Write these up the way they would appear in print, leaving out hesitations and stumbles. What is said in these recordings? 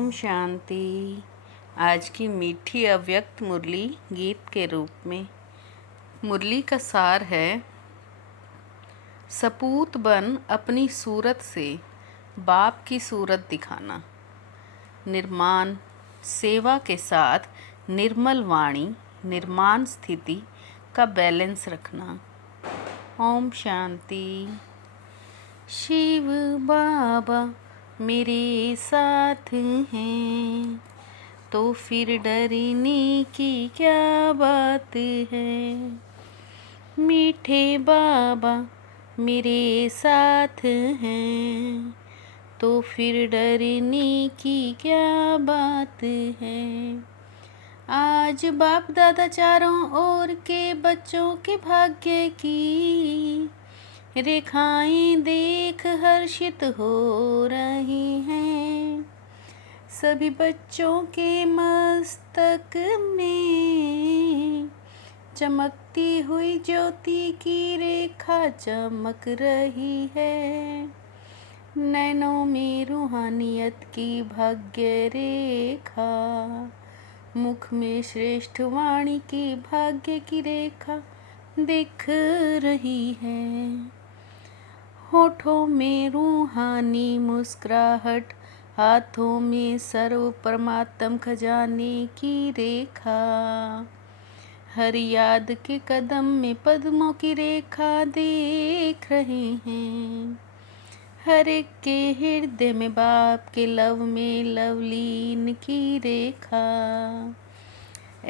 ओम शांति। आज की मीठी अव्यक्त मुरली गीत के रूप में। मुरली का सार है, सपूत बन अपनी सूरत से बाप की सूरत दिखाना। निर्माण सेवा के साथ निर्मल वाणी, निर्माण स्थिति का बैलेंस रखना। ओम शांति। शिव बाबा मेरे साथ हैं, तो फिर डरने की क्या बात है। मीठे बाबा मेरे साथ हैं, तो फिर डरने की क्या बात है। आज बाप दादा चारों ओर के बच्चों के भाग्य की रेखाएं देख हर्षित हो रही हैं। सभी बच्चों के मस्तक में चमकती हुई ज्योति की रेखा चमक रही है। नैनों में रूहानियत की भाग्य रेखा, मुख में श्रेष्ठ वाणी की भाग्य की रेखा दिख रही है। होठों में रूहानी मुस्कुराहट, हाथों में सर्व परमात्म खजाने की रेखा, हर याद के कदम में पद्मों की रेखा देख रहे हैं। हर एक के हृदय में बाप के लव में लवलीन की रेखा।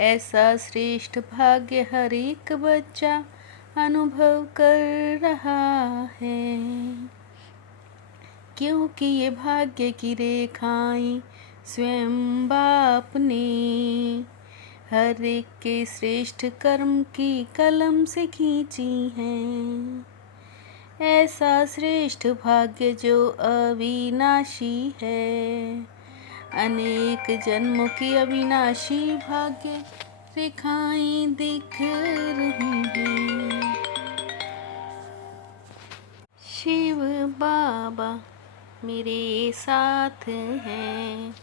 ऐसा श्रेष्ठ भाग्य हर एक बच्चा अनुभव कर रहा है, क्योंकि ये भाग्य की रेखाएं स्वयं बाप ने हर एक के श्रेष्ठ कर्म की कलम से खींची हैं। ऐसा श्रेष्ठ भाग्य जो अविनाशी है, अनेक जन्मों की अविनाशी भाग्य रेखाएं दिख रही हैं। शिव बाबा मेरे साथ हैं,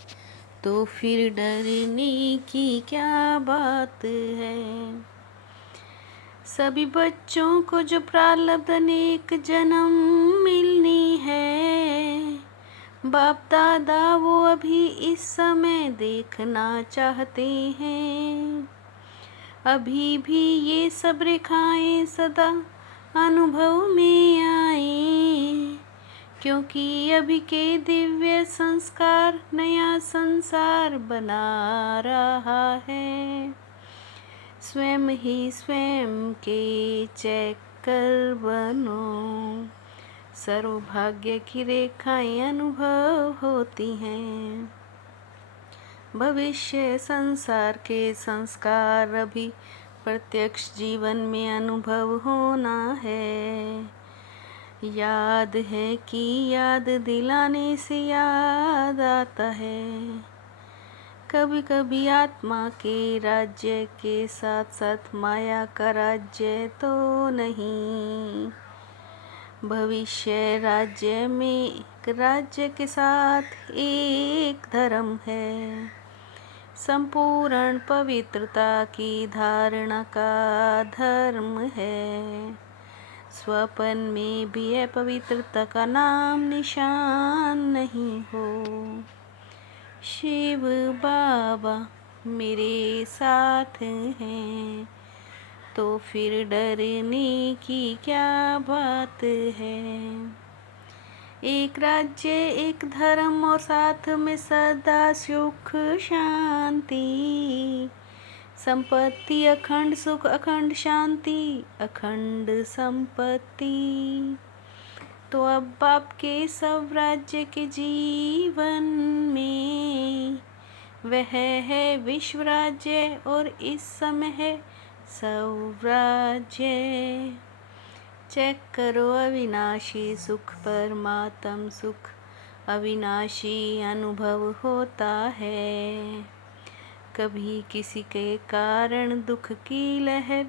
तो फिर डरने की क्या बात है। सभी बच्चों को जो प्रारब्ध अनेक जन्म मिलनी है, बाप दादा वो अभी इस समय देखना चाहते हैं। अभी भी ये सब रेखाएं सदा अनुभव में आए, क्योंकि अभी के दिव्य संस्कार नया संसार बना रहा है। स्वयं ही स्वयं के चक्कर बनो, सर्वभाग्य की रेखाएं अनुभव होती हैं। भविष्य संसार के संस्कार अभी प्रत्यक्ष जीवन में अनुभव होना है। याद है कि याद दिलाने से याद आता है। कभी कभी आत्मा के राज्य के साथ साथ माया का राज्य तो नहीं। भविष्य राज्य में राज्य के साथ एक धर्म है। संपूर्ण पवित्रता की धारणा का धर्म है। स्वपन में भी अपवित्रता का नाम निशान नहीं हो। शिव बाबा मेरे साथ हैं, तो फिर डरने की क्या बात है। एक राज्य एक धर्म और साथ में सदा सुख शांति, संपत्ति अखंड सुख अखंड शांति अखंड संपत्ति। तो अब बाप के सब राज्य के जीवन में वह है विश्व राज्य और इस समय है स्वराज्य। चेक करो अविनाशी सुख, परमात्म सुख अविनाशी अनुभव होता है। कभी किसी के कारण दुख की लहर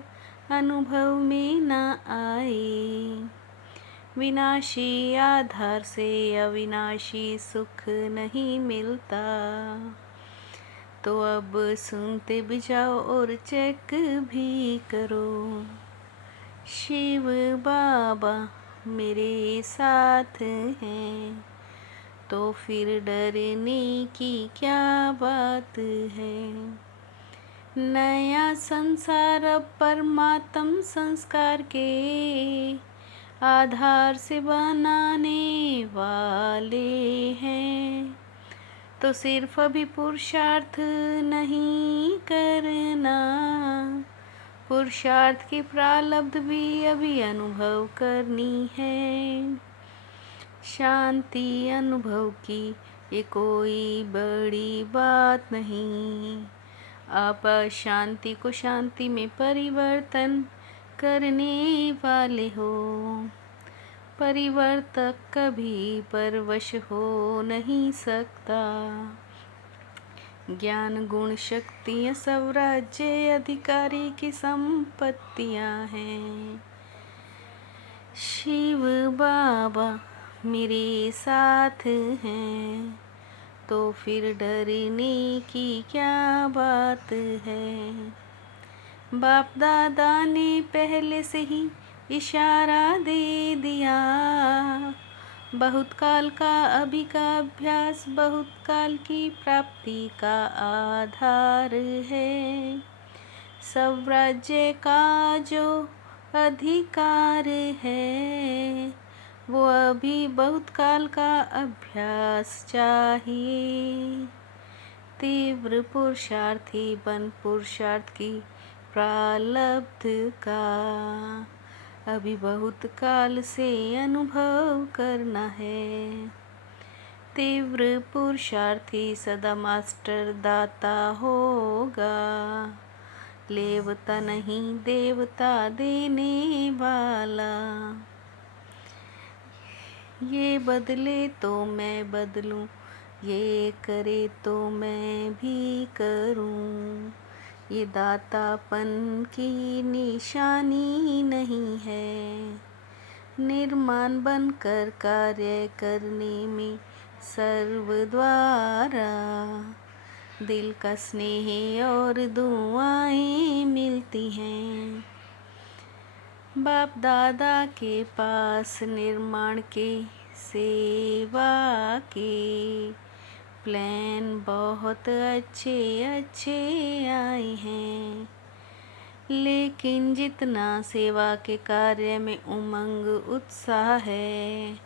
अनुभव में न आए। विनाशी आधार से अविनाशी सुख नहीं मिलता। तो अब सुनते भी जाओ और चेक भी करो। शिव बाबा मेरे साथ हैं, तो फिर डरने की क्या बात है। नया संसार अब परमात्म संस्कार के आधार से बनाने वाले हैं। तो सिर्फ अभी पुरुषार्थ नहीं करना, पुरुषार्थ की प्रारब्ध भी अभी अनुभव करनी है। शांति अनुभव की ये कोई बड़ी बात नहीं। आप शांति को शांति में परिवर्तन करने वाले हो। परिवर्तक कभी परवश हो नहीं सकता। ज्ञान गुण शक्तियाँ सब राज्य अधिकारी की संपत्तियाँ हैं। शिव बाबा मेरे साथ हैं, तो फिर डरने की क्या बात है। बाप दादा ने पहले से ही इशारा दे दिया। बहुत काल का अभी का अभ्यास बहुत काल की प्राप्ति का आधार है। सब राज्य का जो अधिकार है, वो अभी बहुत काल का अभ्यास चाहिए। तीव्र पुरुषार्थी बन पुरुषार्थ की प्रारब्ध का अभी बहुत काल से अनुभव करना है। तीव्र पुरुषार्थी सदा मास्टर दाता होगा, लेवता नहीं देवता देने वाला। ये बदले तो मैं बदलूं, ये करे तो मैं भी करूं। ये दातापन की निशानी नहीं है। निर्माण बनकर कार्य करने में सर्व द्वारा दिल का स्नेह और दुआएं मिलती हैं। बाप दादा के पास निर्माण के सेवा के प्लान बहुत अच्छे अच्छे आए हैं। लेकिन जितना सेवा के कार्य में उमंग उत्साह है,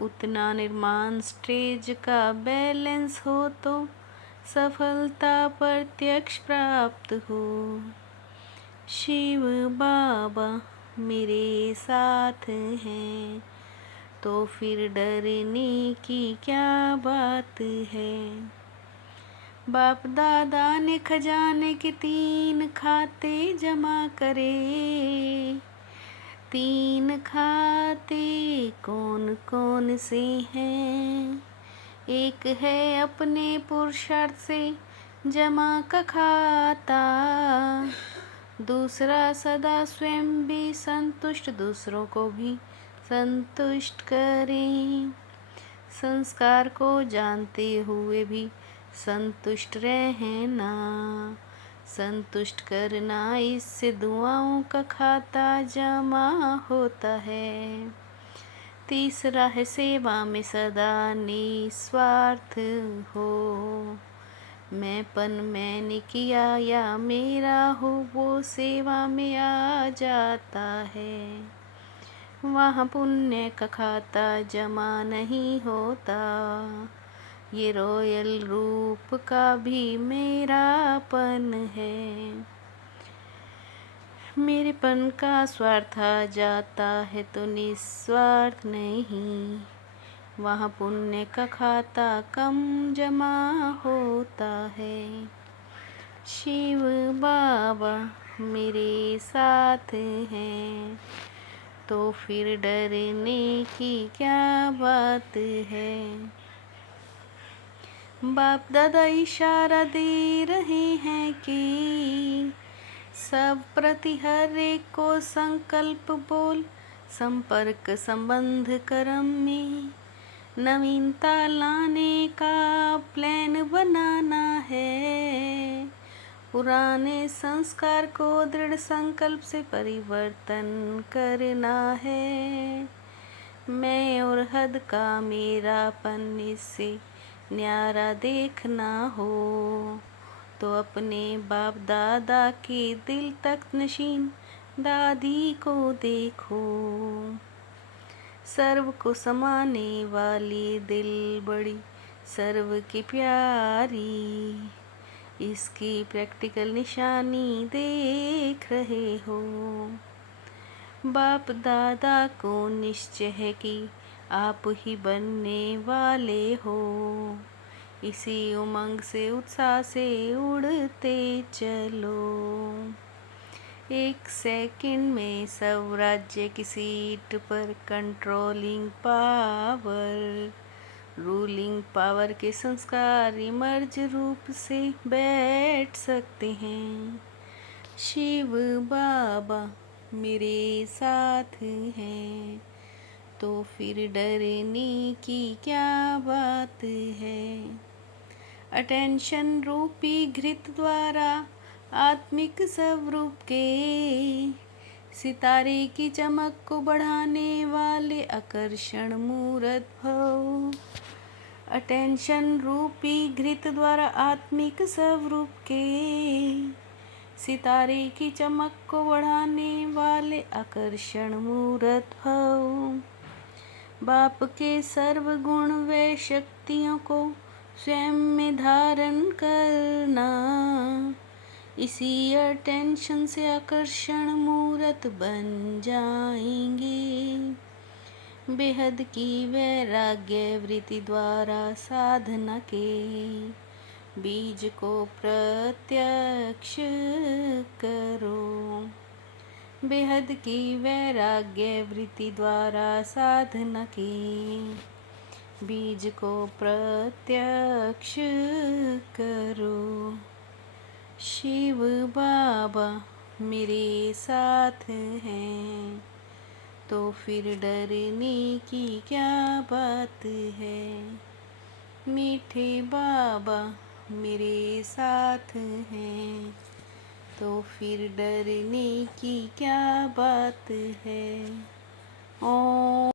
उतना निर्माण स्टेज का बैलेंस हो तो सफलता प्रत्यक्ष प्राप्त हो। शिव बाबा मेरे साथ हैं, तो फिर डरने की क्या बात है। बाप दादा ने खजाने के 3 खाते जमा करे। 3 खाते कौन कौन से हैं। एक है अपने पुरुषार्थ से जमा का खाता, दूसरा सदा स्वयं भी संतुष्ट दूसरों को भी संतुष्ट करें। संस्कार को जानते हुए भी संतुष्ट रहना, संतुष्ट करना, इससे दुआओं का खाता जमा होता है। तीसरा है सेवा में सदा निस्वार्थ हो। मैंपन मैंने किया या मेरा हो, वो सेवा में आ जाता है। वहाँ पुण्य का खाता जमा नहीं होता। ये रॉयल रूप का भी मेरापन है। मेरेपन का स्वार्थ आ जाता है तो निस्वार्थ नहीं। वहाँ पुण्य का खाता कम जमा होता है। शिव बाबा मेरे साथ हैं, तो फिर डरने की क्या बात है। बाप दादा इशारा दे रहे हैं कि सब प्रति हर एक को संकल्प बोल संपर्क संबंध कर्म में नवीनता लाने का प्लान बनाना है। पुराने संस्कार को दृढ़ संकल्प से परिवर्तन करना है। मैं और हद का मेरापन इससे न्यारा देखना हो तो अपने बाप दादा के दिल तक नशीन दादी को देखो। सर्व को समाने वाली दिल बड़ी सर्व की प्यारी, इसकी प्रैक्टिकल निशानी देख रहे हो। बाप दादा को निश्चय है कि आप ही बनने वाले हो। इसी उमंग से उत्साह से उड़ते चलो। एक सेकंड में स्वराज्य की सीट पर कंट्रोलिंग पावर, रूलिंग पावर के संस्कार इमर्ज रूप से बैठ सकते हैं। शिव बाबा मेरे साथ हैं तो फिर डरने की क्या बात है। अटेंशन रूपी घृत द्वारा आत्मिक स्वरूप के सितारे की चमक को बढ़ाने वाले आकर्षण मूर्त भव। अटेंशन रूपी घृत द्वारा आत्मिक स्वरूप के सितारे की चमक को बढ़ाने वाले आकर्षण मूर्त भव। बाप के सर्व गुण व शक्तियों को स्वयं में धारण करना, इसी अटेंशन से आकर्षण मूर्त बन जाएंगे। बेहद की वैराग्य वृत्ति द्वारा साधना के बीज को प्रत्यक्ष करो। बेहद की वैराग्य वृत्ति द्वारा साधना के बीज को प्रत्यक्ष करो। शिव बाबा मेरे साथ हैं तो फिर डरने की क्या बात है। मीठे बाबा मेरे साथ हैं तो फिर डरने की क्या बात है। ओम।